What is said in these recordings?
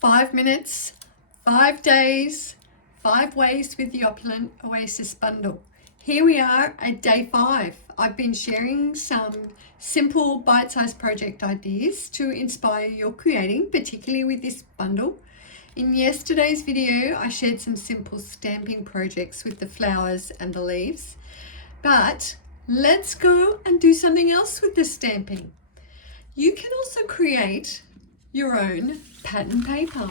5 minutes, 5 days, 5 ways with the Opulent Oasis Bundle. Here we are at day 5. I've been sharing some simple bite-sized project ideas to inspire your creating, particularly with this bundle. In yesterday's video, I shared some simple stamping projects with the flowers and the leaves, but let's go and do something else with the stamping. You can also create your own pattern paper.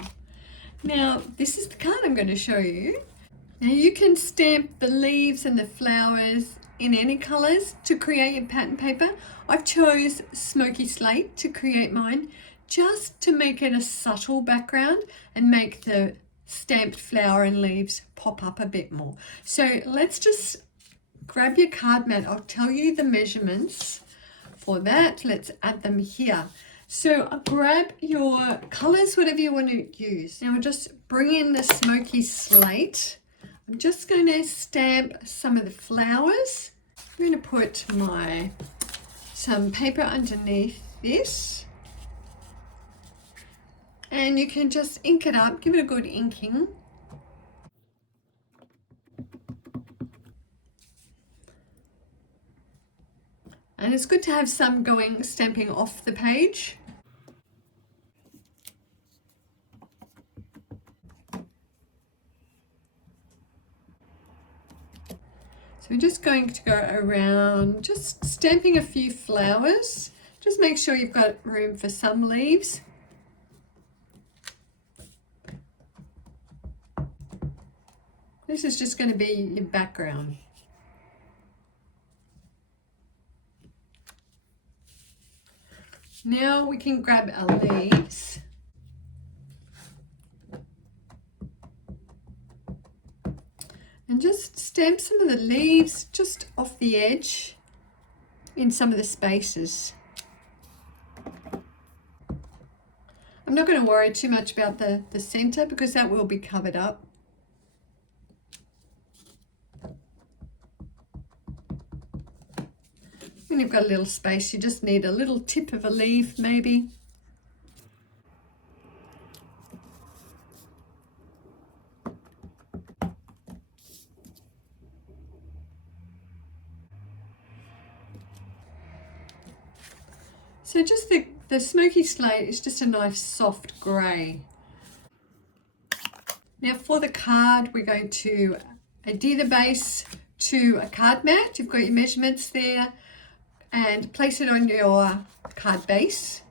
Now, this is the card I'm going to show you. Now you can stamp the leaves and the flowers in any colors to create your pattern paper. I've chose smoky slate to create mine, just to make it a subtle background and make the stamped flower and leaves pop up a bit more. So let's just grab your card mat. I'll tell you the measurements for that. Let's add them here. So grab your colors, whatever you want to use. Now we'll just bring in the smoky slate. I'm just going to stamp some of the flowers. I'm going to put some paper underneath this. And you can just ink it up, give it a good inking. And it's good to have some stamping off the page. So we're just going to go around, just stamping a few flowers. Just make sure you've got room for some leaves. This is just going to be your background. Now we can grab our leaves. And just stamp some of the leaves just off the edge in some of the spaces. I'm not going to worry too much about the center because that will be covered up. When you've got a little space, you just need a little tip of a leaf maybe. So just the smoky slate is just a nice soft grey. Now for the card, we're going to adhere the base to a card mat. You've got your measurements there. And place it on your card base.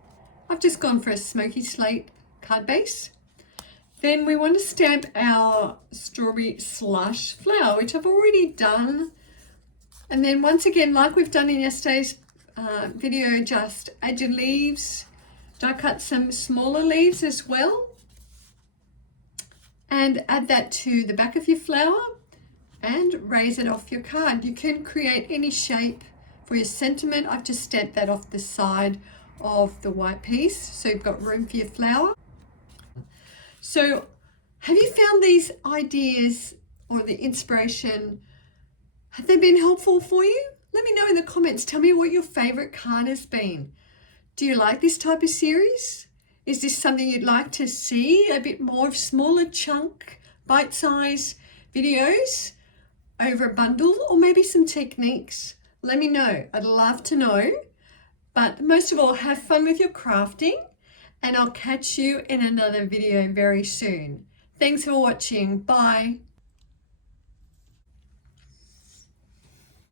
I've just gone for a smoky slate card base. Then we want to stamp our strawberry slush flower, which I've already done. And then once again, like we've done in yesterday's video, just add your leaves, die cut some smaller leaves as well, and add that to the back of your flower and raise it off your card. You can create any shape for your sentiment. I've just stamped that off the side of the white piece, so you've got room for your flower. So have you found these ideas or the inspiration, have they been helpful for you? Let me know in the comments. Tell me what your favorite card has been. Do you like this type of series? Is this something you'd like to see? A bit more of smaller chunk, bite-size videos over a bundle, or maybe some techniques? Let me know. I'd love to know. But most of all, have fun with your crafting, and I'll catch you in another video very soon. Thanks for watching. Bye.